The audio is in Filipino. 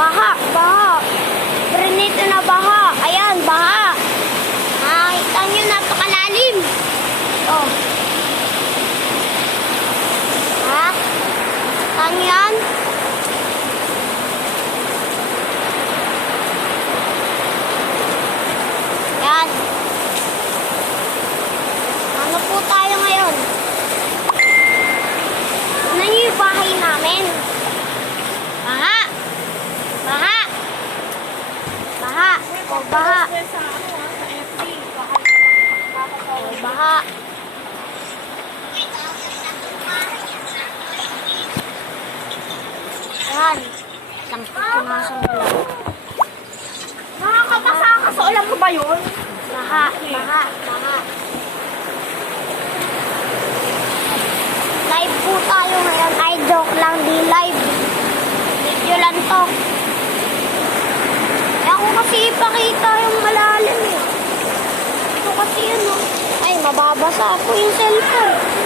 Baha, baha. Brinito na baha. Ayan, baha. Nakita nyo, napakalalim. Oh. Ha? Saan yan? Yan. Ano po tayo ngayon? Tignan nyo yung bahay namin. Baha. Baha. Baha. O, baha. O, baha. Yan. Isang punasan mo lang. Nakakabasa ka sa ulam ko ba yun? Baha. Baha. Baha. Live po tayo ngayon. Ay, joke lang. Di live. Video lang to. Kaya ko kasi ipakita yung malalim eh. Ito kasi yun oh. Ay, mababasa po yung cellphone.